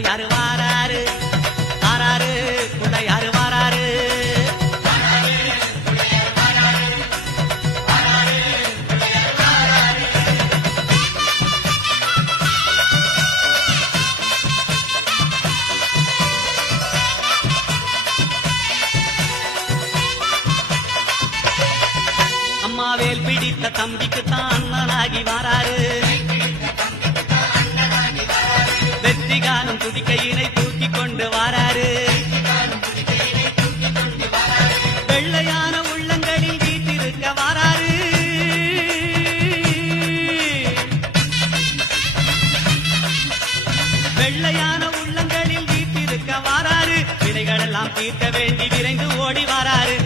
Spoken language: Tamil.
யாரு வாராரு வாராரு உள்ள யாரு வாராரு அம்மாவேல் பிடித்த தம்பிக்குத்தான் அண்ணனாகி வாராரு வெற்றி காணும் துதிக்கையினை தூக்கி கொண்டு வாராரு வெள்ளையான உள்ளங்களில் வீட்டிருக்க வாராரு வெள்ளையான உள்ளங்களில் வீட்டிருக்க வாராரு வினைகளெல்லாம் தீர்க்க வேண்டி விரைந்து ஓடி வாராரு